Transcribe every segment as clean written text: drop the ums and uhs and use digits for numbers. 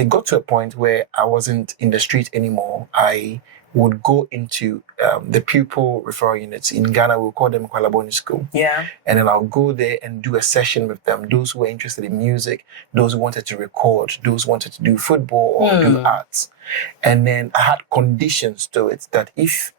it got to a point where I wasn't in the street anymore. I would go into the pupil referral units. In Ghana, we'll call them Kwalaboni School. Yeah. And then I'll go there and do a session with them. Those who were interested in music, those who wanted to record, those who wanted to do football or do arts. And then I had conditions to it that if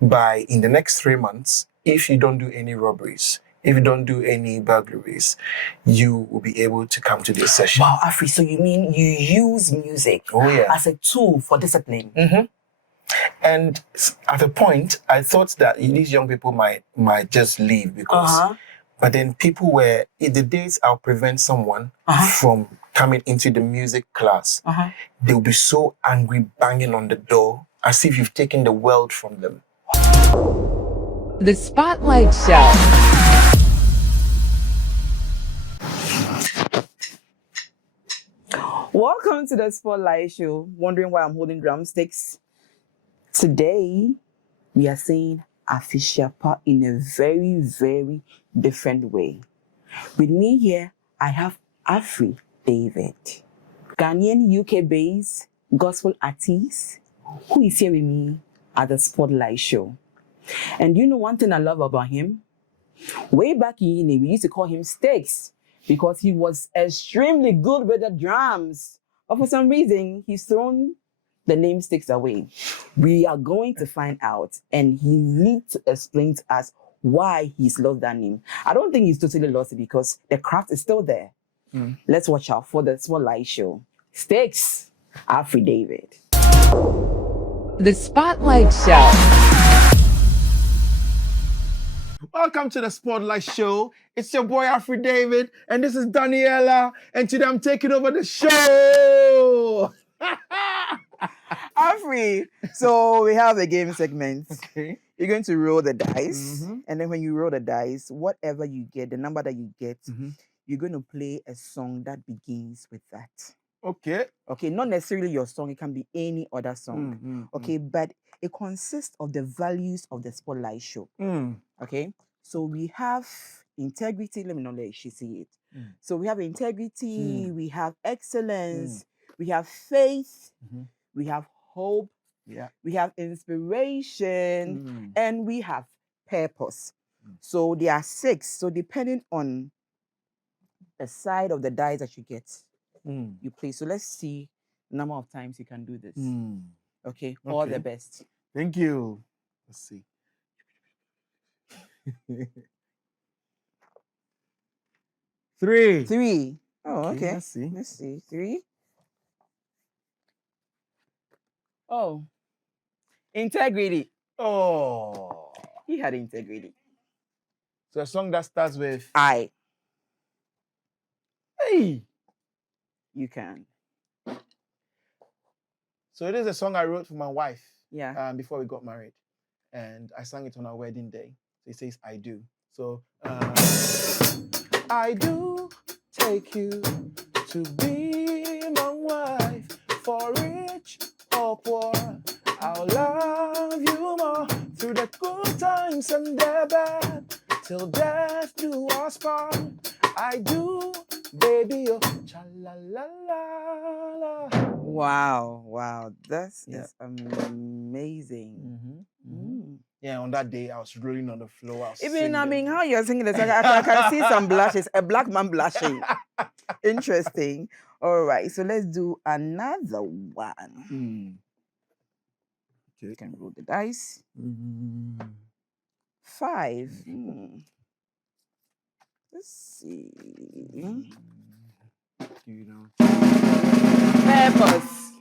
in the next 3 months, if you don't do any robberies, if you don't do any burglaries, you will be able to come to this session. Wow, Afriy, so you mean you use music as a tool for discipline? Mm-hmm. And at a point, I thought that these young people might just leave because, but then people were, in the days I'll prevent someone from coming into the music class, they'll be so angry, banging on the door, as if you've taken the world from them. The Spotlight Show. Welcome to the Spotlight Show. Wondering why I'm holding drumsticks? Today, we are saying Afishapa in a very, very different way. With me here, I have Afriy David, Ghanaian UK-based gospel artist who is here with me at the Spotlight Show. And you know one thing I love about him? Way back in uni, we used to call him Sticks because he was extremely good with the drums. But for some reason, he's thrown the name Sticks away. We are going to find out, and he needs to explain to us why he's lost that name. I don't think he's totally lost it because the craft is still there. Let's watch out for the Spotlight Show. Sticks, Afriy David. The Spotlight Show. Welcome to the Spotlight Show. It's your boy Afriy David, and this is Daniela, and today I'm taking over the show. Afriy, so we have a game segment. Okay. You're going to roll the dice, and then when you roll the dice, whatever you get, the number that you get, you're going to play a song that begins with that. Okay. Okay, not necessarily your song, it can be any other song. Okay, but it consists of the values of the Spotlight Show. Okay, so we have integrity. Let me not let you see it. So we have integrity, we have excellence, we have faith, we have hope, we have inspiration, and we have purpose. So there are 6. So depending on the side of the dice that you get, you play. So let's see the number of times you can do this. Okay, all the best. Thank you. Let's see. 3. 3. Oh, okay. Let's see. Let's see. 3. Oh. Integrity. Oh. He had integrity. So a song that starts with I. Hey. You can. So it is a song I wrote for my wife. Yeah. Before we got married, and I sang it on our wedding day. So it says I do. So I do take you to be my wife, for rich or poor. I'll love you more through the good times and the bad, till death do us part. I do, baby, oh, cha la la la la. Wow, this is amazing. Yeah, on that day I was rolling on the floor. How you're singing the song, I can see some blushes, a black man blushing. Interesting. All right, so let's do another one. Okay. You can roll the dice. 5. Let's see.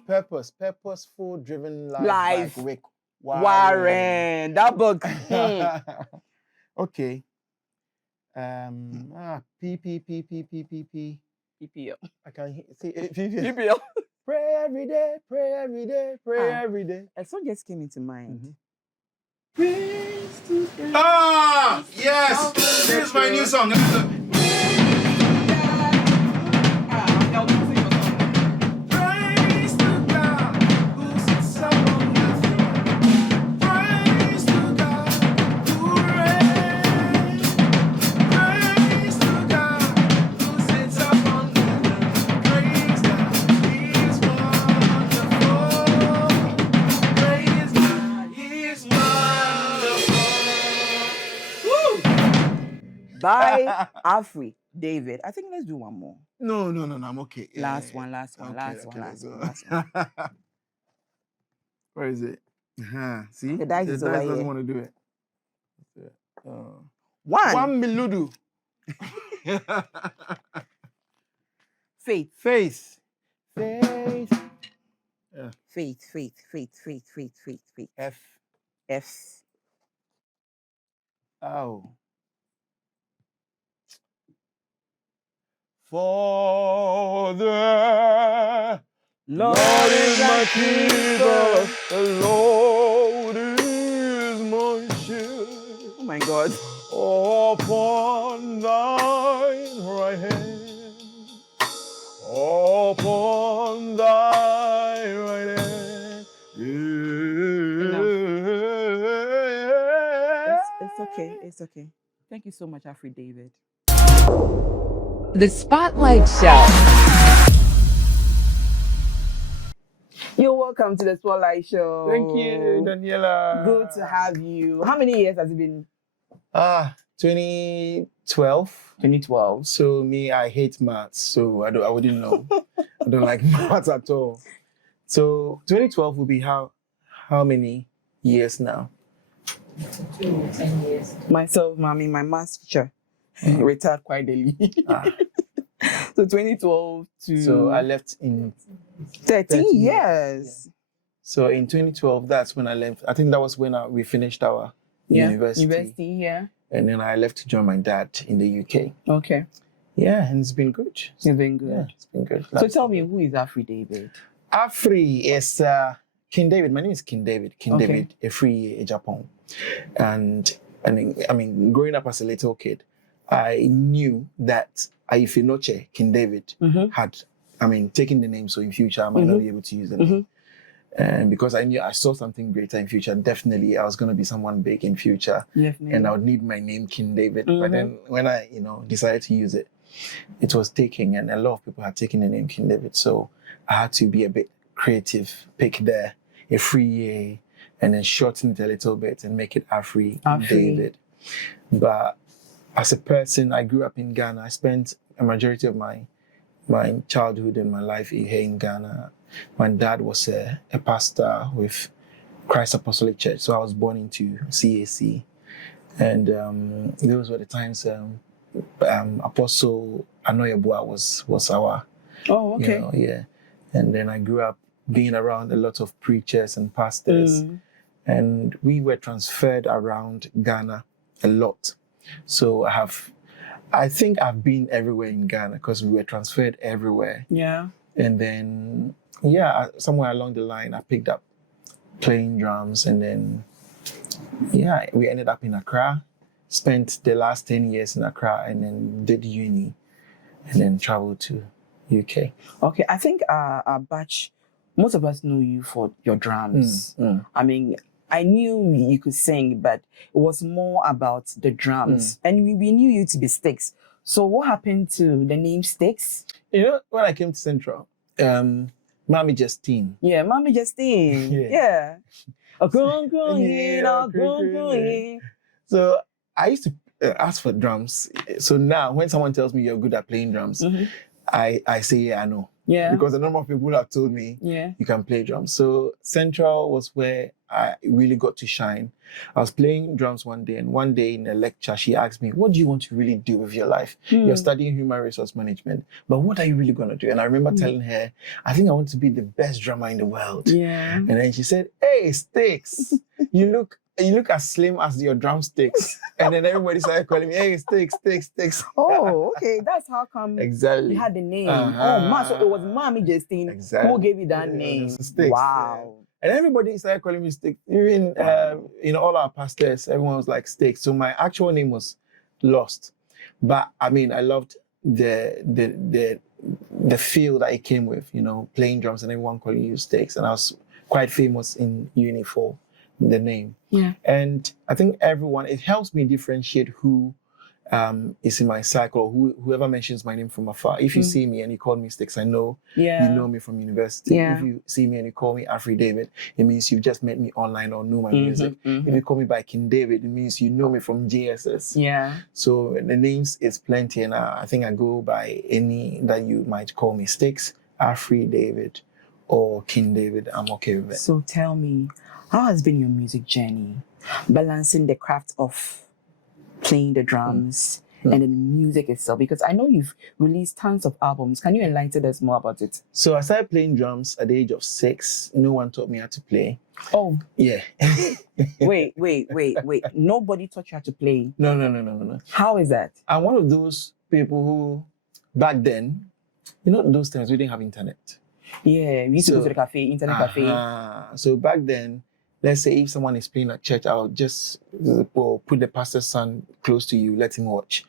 Purpose. Purposeful, driven life. Like Rick Warren. That book. Okay. P. PPL. I can see PPL. Pray every day, pray every day, pray every day. A song just came into mind. Yes! This is my new song. by Afriy David. I think let's do one more. No, I'm okay. Last one. let's go. One. Where is it? See? The dice is over doesn't here. want to do it. One. One miludu. Faith. Faith. Faith. F. F. Oh. Father, Lord is my keeper, the Lord is my shield. Oh my God. Upon thine right hand, upon thy right hand. It's okay. Thank you so much, Afriy David. The Spotlight Show. You're welcome to the Spotlight Show. Thank you, Daniela. Good to have you. How many years has it been? 2012. 2012. So me, I hate maths, so I wouldn't know. I don't like maths at all. So 2012 will be how many years now? 10 years. Myself, mommy, my maths teacher retired quite early. So 2012 to. So I left in 13 years. So in 2012, that's when I left. I think that was when we finished our university. Yeah. And then I left to join my dad in the UK. Okay. Yeah, and it's been good. It's been good. Yeah, it's been good. So tell me, who is Afriy David? Afriy is King David. My name is King David. David, Afriy Japan. And I mean, growing up as a little kid, I knew that Aifinoche, King David, had, taken the name, so in future I might not be able to use the name. And because I knew I saw something greater in future, definitely I was going to be someone big in future. Definitely. And I would need my name, King David. But then when I, decided to use it, it was taking, and a lot of people had taken the name King David. So I had to be a bit creative, pick a free, and then shorten it a little bit and make it Afriy David. But as a person, I grew up in Ghana. I spent a majority of my childhood and my life here in Ghana. My dad was a pastor with Christ Apostolic Church, so I was born into CAC. And those were the times Apostle Anoyabua was our... Oh, okay. And then I grew up being around a lot of preachers and pastors. And we were transferred around Ghana a lot. So I think I've been everywhere in Ghana because we were transferred everywhere. Yeah. And then, somewhere along the line, I picked up playing drums. And then, we ended up in Accra, spent the last 10 years in Accra, and then did uni, and then traveled to UK. Okay, I think our batch, most of us know you for your drums. I mean, I knew you could sing, but it was more about the drums. And we knew you to be Sticks. So what happened to the name Sticks? When I came to Central, Mommy Justine. Yeah, Mommy Justine. Yeah. So I used to ask for drums. So now when someone tells me you're good at playing drums, I say, I know. Yeah. Because a number of people have told me you can play drums. So Central was where I really got to shine. I was playing drums one day, and one day in a lecture, she asked me, what do you want to really do with your life? You're studying human resource management, but what are you really going to do? And I remember telling her, I think I want to be the best drummer in the world. Yeah. And then she said, hey, Sticks, you look as slim as your drumsticks. And then everybody started calling me, hey, Sticks. Oh, okay. That's how come exactly you had the name. So it was Mommy Justine who gave you that name. Sticks. Wow. And everybody started calling me Sticks. Even all our pastors, everyone was like Sticks. So my actual name was lost. But I loved the feel that it came with, playing drums and everyone calling you Sticks. And I was quite famous in uni for the name. Yeah. And I think it helps me differentiate who is in my cycle, whoever mentions my name from afar. If you see me and you call me Sticks, I know you know me from university. Yeah. If you see me and you call me Afriy David, it means you just met me online or know my music. If you call me by King David, it means you know me from JSS. Yeah. So the names is plenty, and I think I go by any that you might call me Sticks, Afriy David, or King David. I'm okay with it. So tell me, how has been your music journey? Balancing the craft of playing the drums and the music itself, because I know you've released tons of albums. Can you enlighten us more about it? So I started playing drums at the age of 6. No one taught me how to play. Oh, Yeah. wait. Nobody taught you how to play. No. How is that? I'm one of those people who, back then, those times we didn't have internet. Yeah, we used to go to the cafe, internet cafe. So back then, let's say if someone is playing at church, I'll just put the pastor's son close to you, let him watch,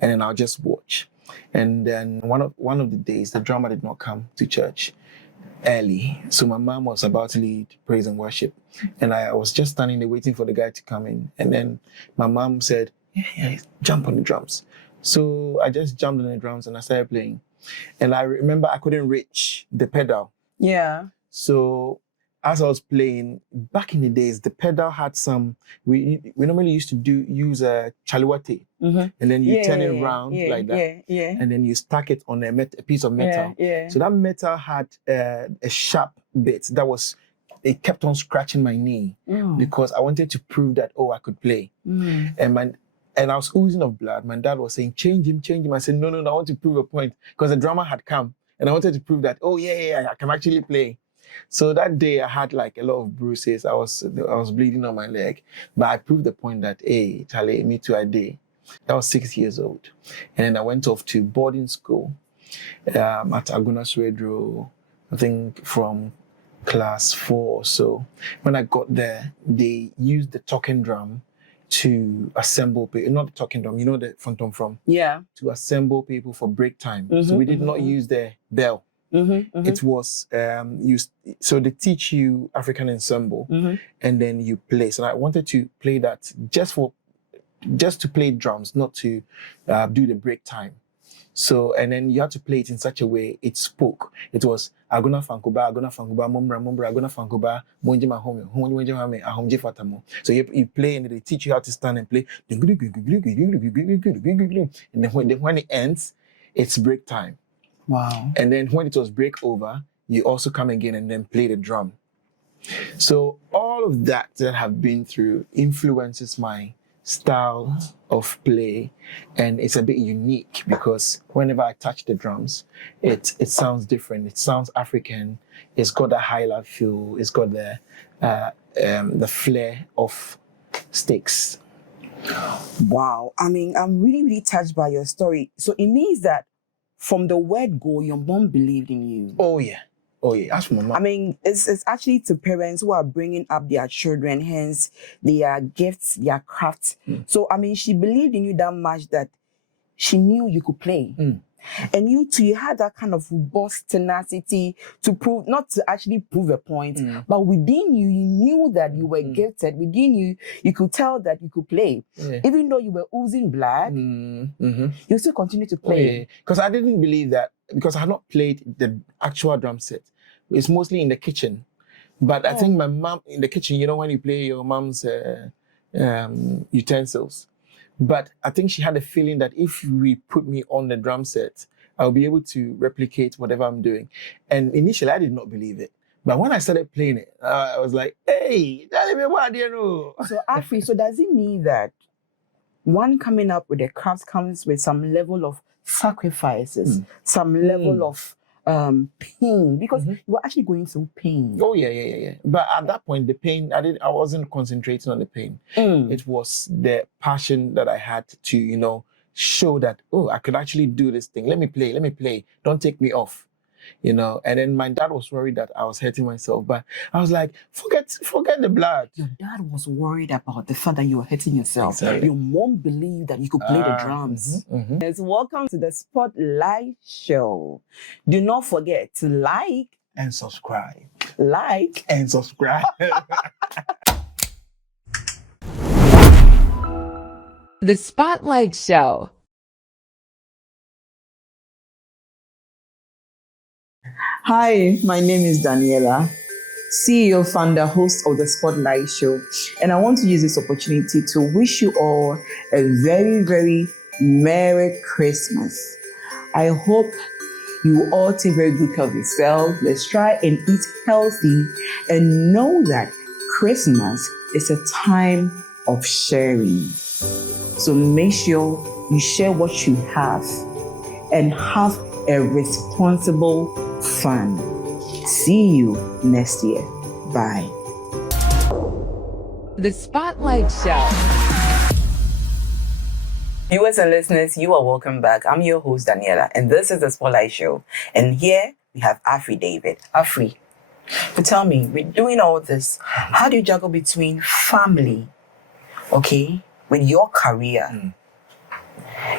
and then I'll just watch. And then one of the days, the drummer did not come to church early, so my mom was about to lead praise and worship, and I was just standing there waiting for the guy to come in. And then my mom said, "Yeah, jump on the drums." So I just jumped on the drums and I started playing. And I remember I couldn't reach the pedal. Yeah. So as I was playing, back in the days, the pedal had some, we normally used to use a chaluate, and then you turn it around like that, and then you stack it on a piece of metal. So that metal had a sharp bit it kept on scratching my knee because I wanted to prove that, I could play. And I was oozing of blood. My dad was saying, change him. I said, no, I want to prove a point, because the drummer had come and I wanted to prove that, I can actually play. So that day I had like a lot of bruises. I was bleeding on my leg, but I proved the point that, hey, Charlie, me too, I did. I was 6 years old. And then I went off to boarding school at Aguna Swedro, I think from class 4 or so. When I got there, they used the talking drum to assemble people, not the talking drum, the phantom from, to assemble people for break time. So we did not use the bell. It was used, so they teach you African ensemble, and then you play. So I wanted to play that just to play drums, not to do the break time. So, and then you had to play it in such a way it spoke. It was agona fankuba, mumbra, agona fankuba, monje mahome, monje mahome, ahomje fatamo. So you play and they teach you how to stand and play. And then when it ends, it's break time. Wow. And then when it was break over, you also come again and then play the drum. So all of that I've been through influences my style of play, and it's a bit unique because whenever I touch the drums, it sounds different. It sounds African. It's got that highlight feel. It's got the flair of Sticks. Wow. I mean, I'm really, really touched by your story. So it means that from the word go, your mom believed in you. Oh yeah. Ask my mom. I mean, it's actually to parents who are bringing up their children, hence their gifts, their crafts. So, I mean, she believed in you that much that she knew you could play. And you too, you had that kind of robust tenacity to prove, not to actually prove a point, but within you, you knew that you were gifted. Within you, you could tell that you could play. Even though you were oozing blood, you still continue to play. Because I didn't believe that, because I had not played the actual drum set. It's mostly in the kitchen. But I think my mom, in the kitchen, when you play your mom's utensils. But I think she had a feeling that if we put me on the drum set, I'll be able to replicate whatever I'm doing. And initially, I did not believe it. But when I started playing it, I was like, hey, tell me what do you know? So, Afriy, so does it mean that one coming up with the crafts comes with some level of sacrifices, some level of pain, because you were actually going through pain? Oh yeah. But at that point, the pain, I wasn't concentrating on the pain. It was the passion that I had to, show that, I could actually do this thing. Let me play. Don't take me off. And then my dad was worried that I was hurting myself, but I was like, forget the blood. Your dad was worried about the fact that you were hurting yourself. Exactly. Your mom believed that you could play the drums. Yes, welcome to the Spotlight Show. Do not forget to like and subscribe. Like and subscribe. The Spotlight Show. Hi, my name is Daniela, CEO, founder, host of the Spotlight Show, and I want to use this opportunity to wish you all a very, very Merry Christmas. I hope you all take very good care of yourself. Let's try and eat healthy and know that Christmas is a time of sharing. So make sure you share what you have and have a responsible fun. See you next year. Bye. The Spotlight Show. Viewers and listeners, you are welcome back. I'm your host, Daniela, and this is the Spotlight Show. And here we have Afriy David. Afriy, but tell me, with doing all this, how do you juggle between family, okay, with your career,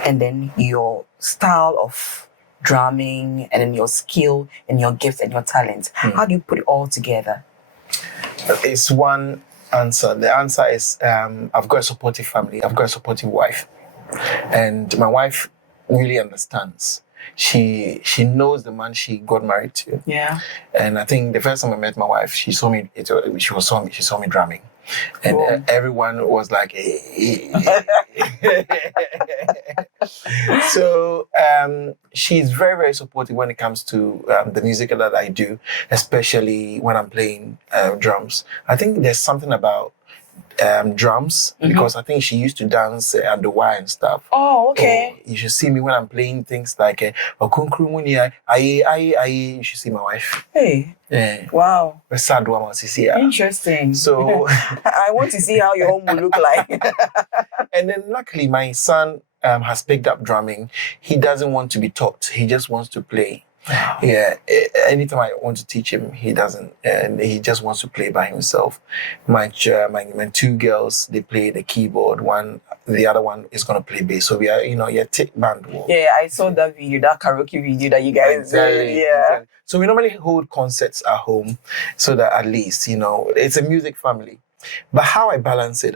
and then your style of drumming, and then your skill and your gifts and your talent? How do you put it all together? It's one answer. The answer is I've got a supportive family. I've got a supportive wife. And my wife really understands. She knows the man she got married to. Yeah. And I think the first time I met my wife, she saw me drumming. And Whoa. everyone was like, hey. So she's very, very supportive when it comes to the music that I do, especially when I'm playing drums. I think there's something about drums, because I think she used to dance at the Y and stuff. Oh, okay. Or you should see me when I'm playing things like you should see my wife. Hey. Yeah. Wow. Interesting. Interesting. So I want to see how your home will look like. and then luckily my son has picked up drumming. He doesn't want to be taught. He just wants to play. Wow. Yeah, anytime I want to teach him, he doesn't, and he just wants to play by himself. My two girls, they play the keyboard. The other one is gonna play bass. So we are, tick band. Yeah, I saw that video, that karaoke video that you guys did. Yeah. Exactly. So we normally hold concerts at home, so that at least it's a music family. But how I balance it,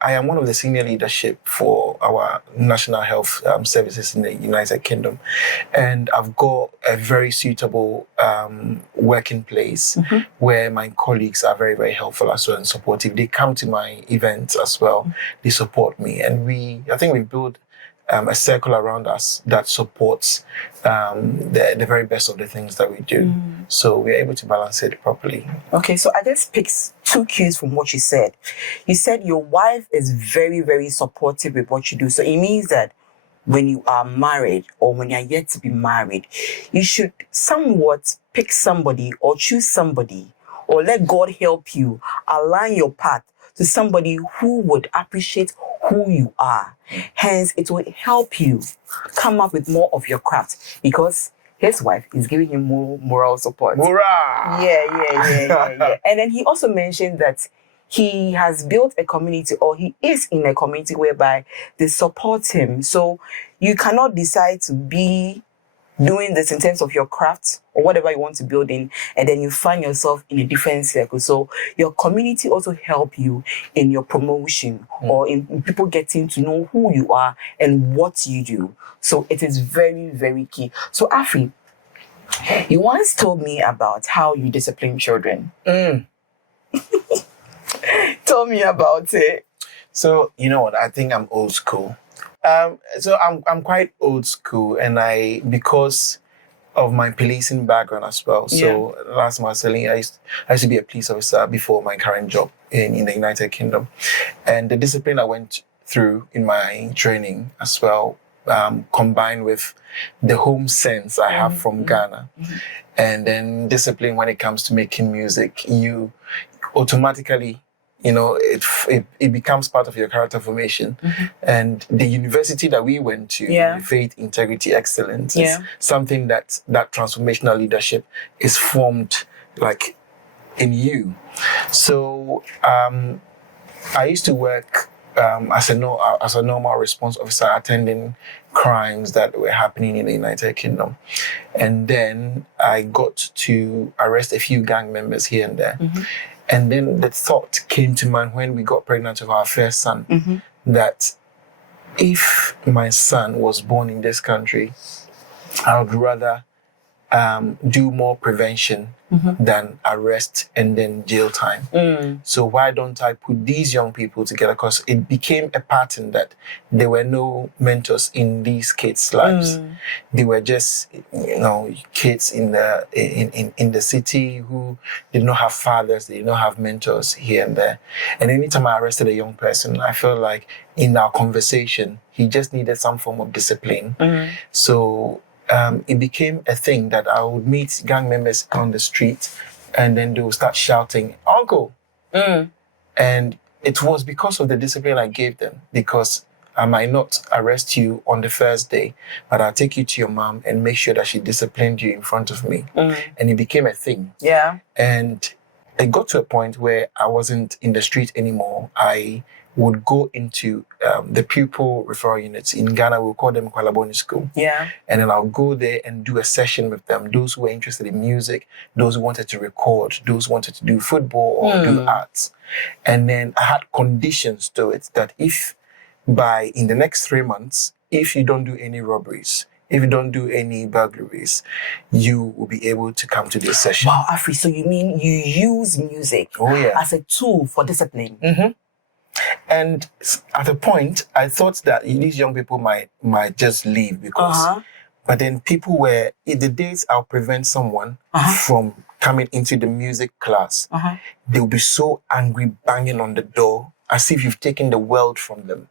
I am one of the senior leadership for our national health services in the United Kingdom. And I've got a very suitable working place where my colleagues are very, very helpful as well and supportive. They come to my events as well. They support me. And I think we built a circle around us that supports the very best of the things that we do. So we're able to balance it properly. Okay, so I just picked two cues from what you said. You said your wife is very, very supportive with what you do. So it means that when you are married or when you're yet to be married, you should somewhat pick somebody or choose somebody or let God help you align your path to somebody who would appreciate who you are. Hence, it will help you come up with more of your craft because his wife is giving him more moral support. Hurrah! Yeah. And then he also mentioned that he has built a community, or he is in a community whereby they support him. So you cannot decide to be doing this in terms of your craft or whatever you want to build in, and then you find yourself in a different circle. So your community also help you in your promotion or in people getting to know who you are and what you do. So it is very, very key. So Afriy, you once told me about how you discipline children. Tell me about it. So you know what? I think I'm old school. So I'm quite old school, and because of my policing background as well. So last time I was telling you, I used to be a police officer before my current job in the United Kingdom, and the discipline I went through in my training as well, combined with the home sense I have from Ghana, and then discipline when it comes to making music, you automatically, it becomes part of your character formation. And the university that we went to, Faith, Integrity, Excellence, is something that transformational leadership is formed like in you. So I used to work as a normal response officer attending crimes that were happening in the United Kingdom. And then I got to arrest a few gang members here and there. And then the thought came to mind when we got pregnant with our first son, that if my son was born in this country, I would rather do more prevention than arrest and then jail time. So why don't I put these young people together? Because it became a pattern that there were no mentors in these kids' lives. They were just, kids in the city who did not have fathers, they did not have mentors here and there. And anytime I arrested a young person, I felt like in our conversation, he just needed some form of discipline. So it became a thing that I would meet gang members on the street and then they would start shouting, "Uncle!" And it was because of the discipline I gave them, because I might not arrest you on the first day, but I'll take you to your mom and make sure that she disciplined you in front of me. And it became a thing. Yeah. And it got to a point where I wasn't in the street anymore. I would go into the pupil referral units. In Ghana, we'll call them Kwalaboni School. Yeah. And then I'll go there and do a session with them. Those who were interested in music, those who wanted to record, those who wanted to do football or do arts. And then I had conditions to it that if in the next 3 months, if you don't do any robberies, if you don't do any burglaries, you will be able to come to this session. Wow, Afriy, so you mean you use music as a tool for discipline? And at a point, I thought that these young people might just leave because, but then people were, in the days I'll prevent someone from coming into the music class, they'll be so angry, banging on the door as if you've taken the world from them.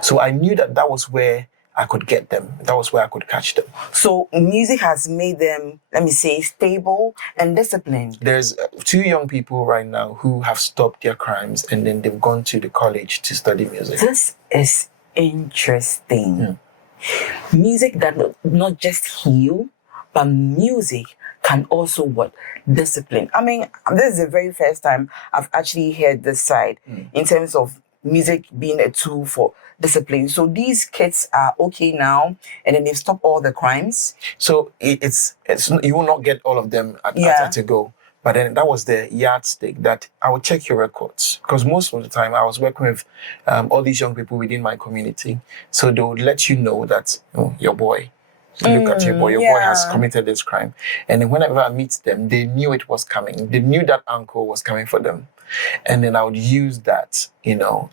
So I knew that was where I could get them. That was where I could catch them. So music has made them, let me say, stable and disciplined. There's 2 young people right now who have stopped their crimes and then they've gone to the college to study music. This is interesting. Music that not just heal, but music can also discipline. I mean, this is the very first time I've actually heard this side in terms of music being a tool for discipline. So these kids are okay now, and then they've stopped all the crimes. So it's you will not get all of them at a go. But then that was the yardstick that I would check your records, because most of the time I was working with all these young people within my community. So they would let you know that your boy. Look at your boy. Your boy has committed this crime. And then whenever I meet them, they knew it was coming. They knew that uncle was coming for them. And then I would use that,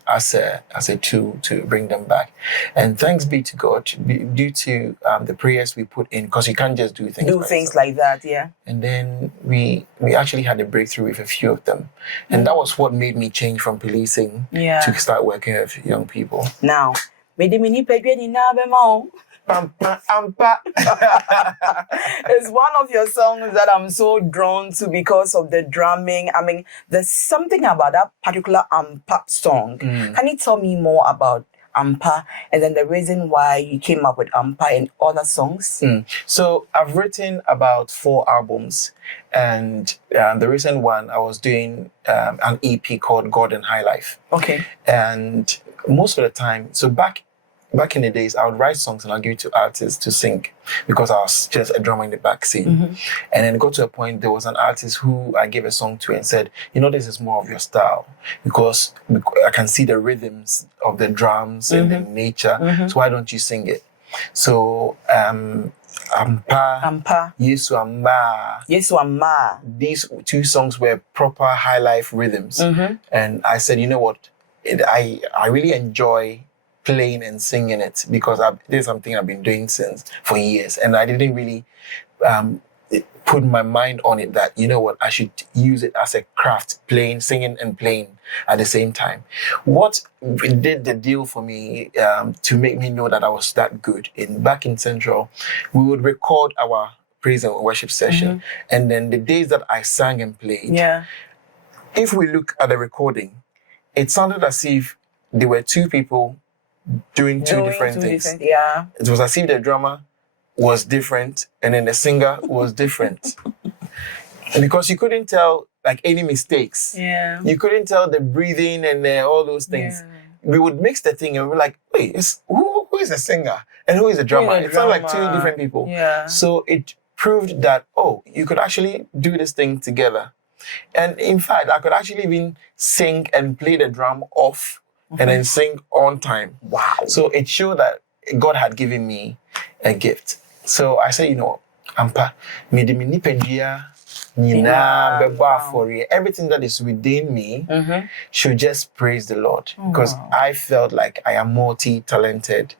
as a tool to bring them back. And thanks be to God, due to the prayers we put in, because you can't just do things like that, yeah. And then we actually had a breakthrough with a few of them. And that was what made me change from policing to start working with young people. Now, it's one of your songs that I'm so drawn to because of the drumming. I mean, there's something about that particular Ampa song. Can you tell me more about Ampa and then the reason why you came up with Ampa and other songs? So I've written about 4 albums, and the recent one I was doing an EP called God and High Life. Okay. And most of the time, so back in the days, I would write songs and I'll give it to artists to sing because I was just a drummer in the back scene. And then it got to a point, there was an artist who I gave a song to and said, this is more of your style because I can see the rhythms of the drums and the nature. So why don't you sing it? So, Ampa, Yesu Amba. These 2 songs were proper high life rhythms. And I said, you know what? I really enjoy playing and singing it because this is something I've been doing for years, and I didn't really put my mind on it that I should use it as a craft, singing and playing at the same time. What did the deal for me to make me know that I was that good? Back in Central, we would record our praise and worship session, and then the days that I sang and played, if we look at the recording, it sounded as if there were 2 people doing two different things. It was as if the drummer was different and then the singer was different. Because you couldn't tell any mistakes. You couldn't tell the breathing and all those things. We would mix the thing and we're like, wait, who is the singer and who is the drummer? It sounded like 2 different people. So it proved that, you could actually do this thing together. And in fact, I could actually even sing and play the drum off and then sing on time. Wow. So it showed that God had given me a gift. So I said, ampa, me de me nipedia nyina beba for you. Everything that is within me should just praise the Lord, because I felt like I am multi-talented,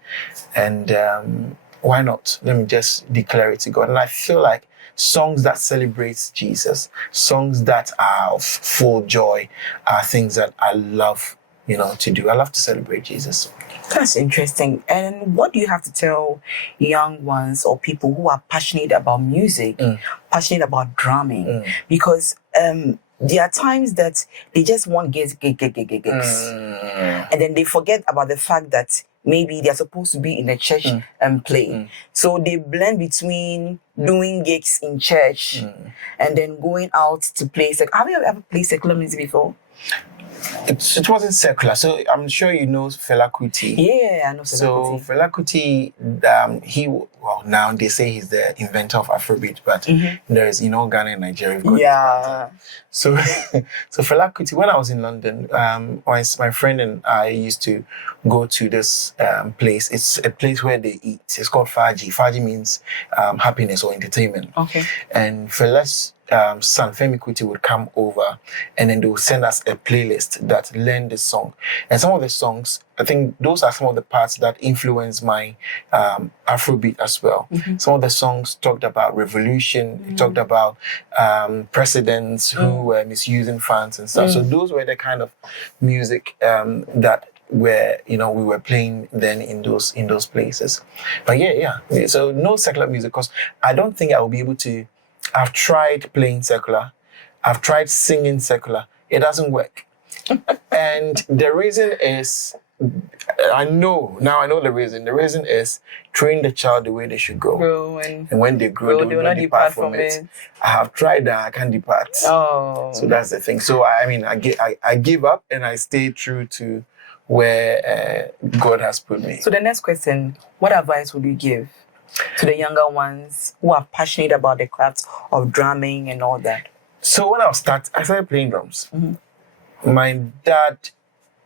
and why not? Let me just declare it to God. And I feel like songs that celebrate Jesus, songs that are of full joy, are things that I love, to do. I love to celebrate Jesus. That's interesting. And what do you have to tell young ones or people who are passionate about music, passionate about drumming? Because there are times that they just want gigs. And then they forget about the fact that maybe they're supposed to be in a church and play. So they blend between doing gigs in church and then going out to play. Have you ever played secular music before? It wasn't secular, so I'm sure you know Fela Kuti. Yeah, I know Fela Kuti. So Fela Kuti, now they say he's the inventor of Afrobeat, but there's Ghana and Nigeria. So Fela Kuti. When I was in London, my friend and I used to go to this place. It's a place where they eat. It's called Faji. Faji means happiness or entertainment. Okay. And Fela's son Femi Kuti would come over, and then they would send us a playlist that learned the song. And some of the songs, I think those are some of the parts that influenced my Afrobeat as well. Some of the songs talked about revolution, it talked about presidents who were misusing funds and stuff. So those were the kind of music that where we were playing then in those places. But so no secular music, because I don't think I will be able to. I've tried playing secular. I've tried singing secular. It doesn't work. And the reason is, I know the reason. The reason is train the child the way they should grow. And when they grow, they will not depart from it. I have tried that. I can't depart. Oh. So that's the thing. So, I give up and I stay true to where God has put me. So the next question, what advice would you give to the younger ones who are passionate about the craft of drumming and all that? So when I started playing drums. My dad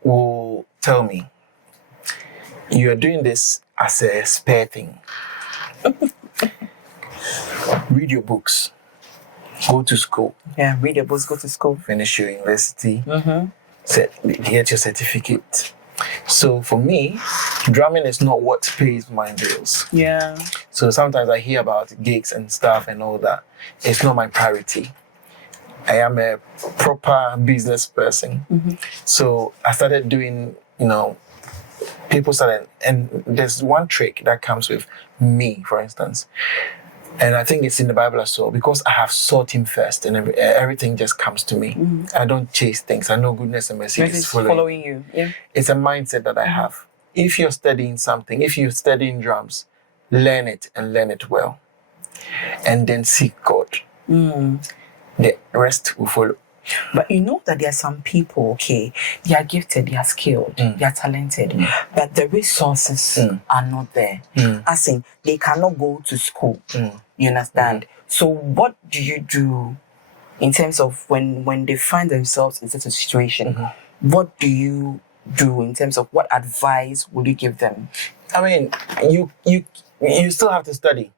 will tell me, you are doing this as a spare thing. Read your books. Go to school. Yeah, read your books, go to school. Finish your university. Get your certificate. So for me, drumming is not what pays my bills. Yeah. So sometimes I hear about gigs and stuff and all that. It's not my priority. I am a proper business person. So I started doing, people started, and there's one trick that comes with me, for instance. And I think it's in the Bible as well, because I have sought him first and everything just comes to me. I don't chase things. I know goodness and mercy is following you. Yeah. It's a mindset that I have. If you're studying something, if you're studying drums, learn it and learn it well. And then seek God. The rest will follow. But you know that there are some people, they are gifted, they are skilled, they are talented, but the resources are not there. As in, they cannot go to school. You understand? So what do you do in terms of when they find themselves in such a situation? What do you do in terms of what advice would you give them? I mean, you still have to study.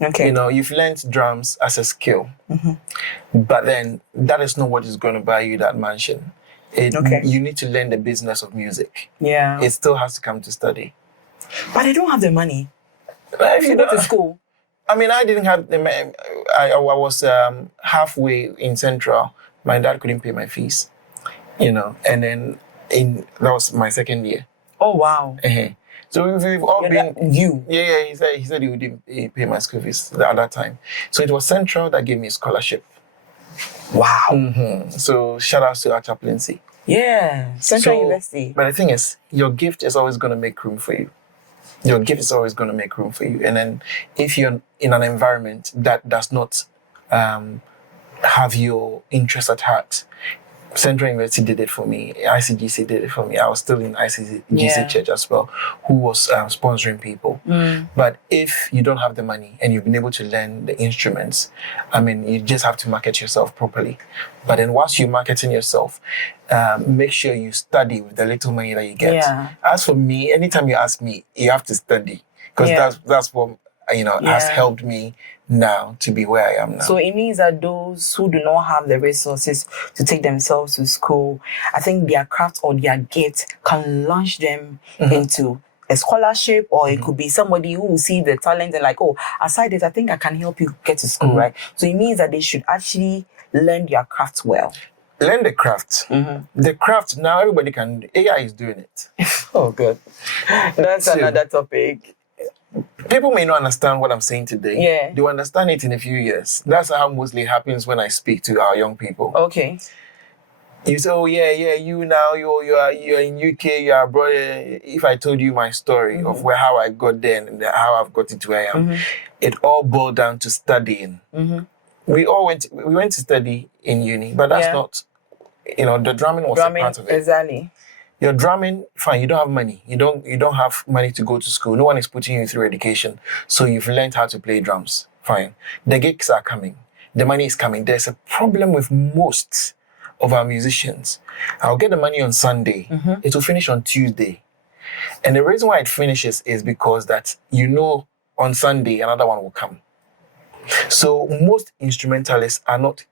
Okay. You've learned drums as a skill, but then that is not what is going to buy you that mansion. You need to learn the business of music. Yeah. It still has to come to study. But they don't have the money. If you go to school. I mean, I didn't have the money. I was halfway in Central. My dad couldn't pay my fees, and then that was my second year. Oh, wow. So we've all been you. Yeah. He said he wouldn't pay my school fees at that time. So it was Central that gave me a scholarship. Wow. So shout out to our chaplaincy. Yeah, Central University. But the thing is, your gift is always going to make room for you. Your gift is always going to make room for you. And then if you're in an environment that does not have your interest at heart, Central University did it for me. ICGC did it for me. I was still in ICGC Church as well, who was sponsoring people. But if you don't have the money and you've been able to learn the instruments, I mean, you just have to market yourself properly. But then once you're marketing yourself, make sure you study with the little money that you get. Yeah. As for me, anytime you ask me, you have to study, because that's what has helped me now to be where I am now. So it means that those who do not have the resources to take themselves to school, I think their craft or their gift can launch them into a scholarship, or it could be somebody who will see the talent and like, oh, aside this, I think I can help you get to school, right? So it means that they should actually learn their craft well. Learn the craft. The craft, now everybody can, AI is doing it. Oh, good. That's another topic. People may not understand what I'm saying today. Yeah. They will understand it in a few years. That's how mostly happens when I speak to our young people. Okay. You say, oh yeah, you now, you're in UK, you're abroad. If I told you my story of how I got there and how I've got to where I am, it all boiled down to studying. We went to study in uni, but that's not, the drumming was a part of it. Exactly. You're drumming, fine, you don't have money. You don't have money to go to school. No one is putting you through education. So you've learned how to play drums. Fine. The gigs are coming. The money is coming. There's a problem with most of our musicians. I'll get the money on Sunday. It will finish on Tuesday. And the reason why it finishes is because that on Sunday another one will come. So most instrumentalists are not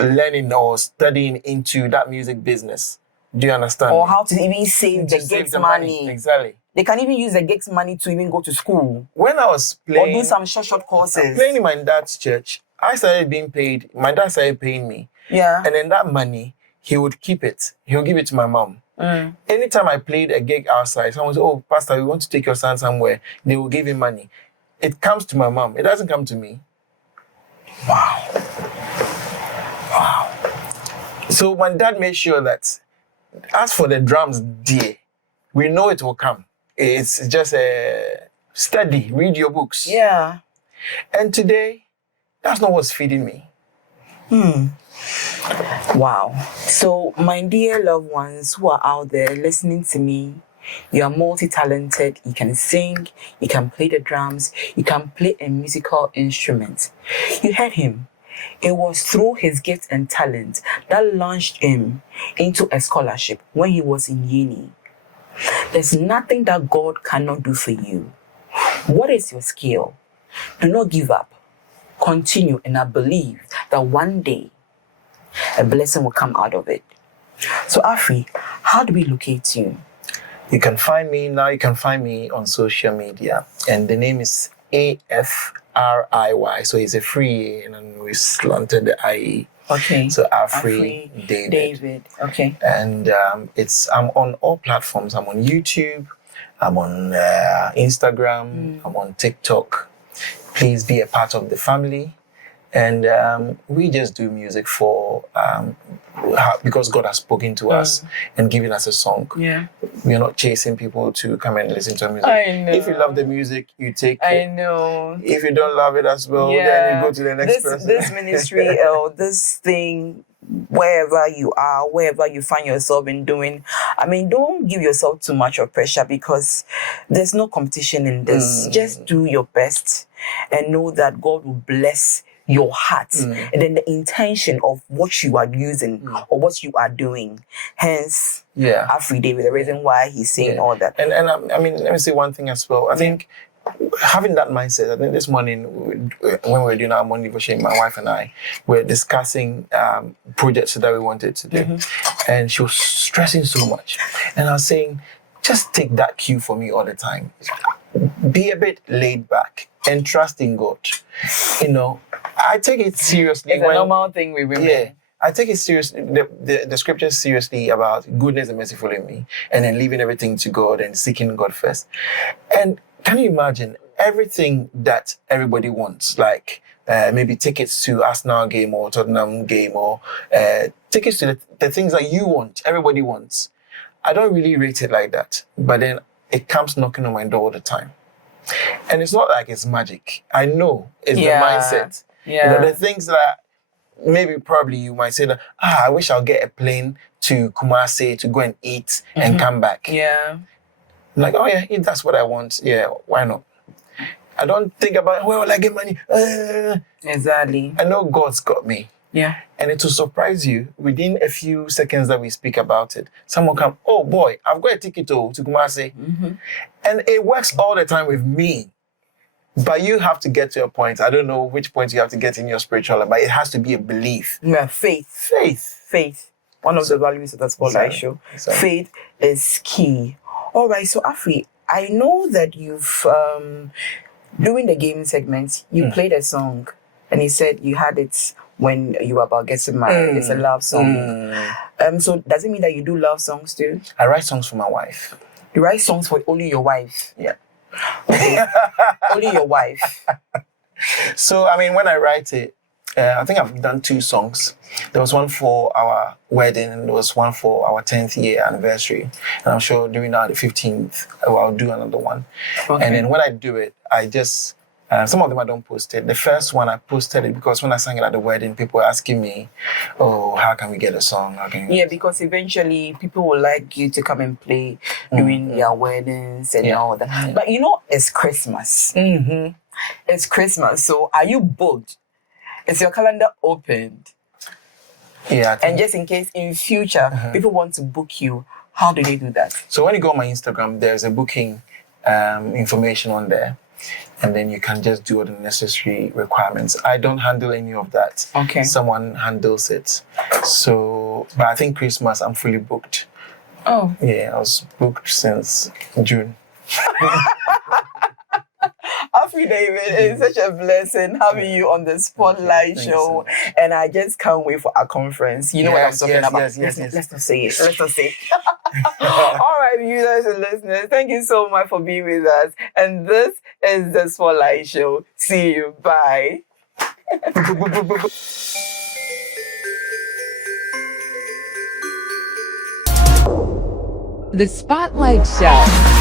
learning or studying into that music business. Do you understand? Or how to even save the gigs money. Exactly. They can even use the gigs money to even go to school. When I was playing... Or do some short courses. Playing in my dad's church, I started being paid. My dad started paying me. Yeah. And then that money, he would keep it. He would give it to my mom. Anytime I played a gig outside, someone said, oh, Pastor, we want to take your son somewhere. They will give him money. It comes to my mom. It doesn't come to me. Wow. So my dad made sure that as for the drums, dear, we know it will come. It's just a study, read your books. Yeah. And today, that's not what's feeding me. Wow. So, my dear loved ones who are out there listening to me, you are multi-talented. You can sing, you can play the drums, you can play a musical instrument. You heard him. It was through his gift and talent that launched him into a scholarship when he was in uni. There's nothing that God cannot do for you. What is your skill? Do not give up. Continue, and I believe that one day a blessing will come out of it. So, Afriy, how do we locate you? You can find me on social media, and the name is Afriy. So it's a free, and then we slanted the IE. Okay. So Afriy David. Okay. And I'm on all platforms. I'm on YouTube. I'm on Instagram. I'm on TikTok. Please be a part of the family. And we just do music for because God has spoken to us and given us a song. Yeah. We're not chasing people to come and listen to our music. I know. If you love the music, you take it. I know. If you don't love it as well, then you go to the next person. This ministry or this thing, wherever you are, wherever you find yourself in doing, I mean, don't give yourself too much of pressure, because there's no competition in this. Just do your best and know that God will bless your heart and then the intention of what you are using or what you are doing. Hence, Afriy David, the reason why he's saying all that. And I mean, let me say one thing as well. I think having that mindset, I think this morning when we were doing our morning devotion, my wife and I were discussing projects that we wanted to do. And she was stressing so much. And I was saying, just take that cue for me all the time. Be a bit laid back and trust in God. I take it seriously. It's a normal thing we remember. Yeah, I take it seriously. The scriptures seriously about goodness and mercy following me, and then leaving everything to God and seeking God first. And can you imagine everything that everybody wants, like maybe tickets to Arsenal game or Tottenham game, or tickets to the things that you want, everybody wants. I don't really rate it like that, but then it comes knocking on my door all the time. And it's not like it's magic. I know it's the mindset. Yeah. The things that maybe probably you might say that, I wish I'll get a plane to Kumasi to go and eat and come back. Yeah. I'm like, oh yeah, if that's what I want, yeah, why not? I don't think about, where will I get money? Exactly. I know God's got me. Yeah. And it will surprise you, within a few seconds that we speak about it, someone come, oh boy, I've got a ticket to Kumasi. And it works all the time with me. But you have to get to a point. I don't know which point you have to get in your spiritual life, but it has to be a belief. Yeah, faith. Faith. One of the values of the Spotlight Show. Faith is key. All right, so Afriy, I know that you've, during the game segment, you played a song and you said you had it when you were about getting married. It's a love song. So does it mean that you do love songs too? I write songs for my wife. You write songs for only your wife? Yeah. Okay. Only your wife. So, I mean, when I write it, I think I've done 2 songs. There was one for our wedding and there was one for our 10th year anniversary. And I'm sure during now the 15th, I'll do another one. Okay. And then when I do it, I just, some of them I don't post it. The first one I posted it because when I sang it at the wedding, people were asking me, oh, how can we get a song? Yeah, because eventually people will like you to come and play during their weddings and all that. But you know, it's Christmas. It's Christmas. So are you booked? Is your calendar opened? Yeah. And just in case in future, people want to book you, how do they do that? So when you go on my Instagram, there's a booking information on there. And then you can just do all the necessary requirements. I don't handle any of that. Okay. Someone handles it. So, but I think Christmas, I'm fully booked. Oh. Yeah, I was booked since June. Afriy David, it's such a blessing having you on the Spotlight Show. And I just can't wait for our conference. You know what I'm talking about? Let's not say it. Let's not say it. All right, viewers and listeners, thank you so much for being with us. And this is the Spotlight Show. See you. Bye. The Spotlight Show.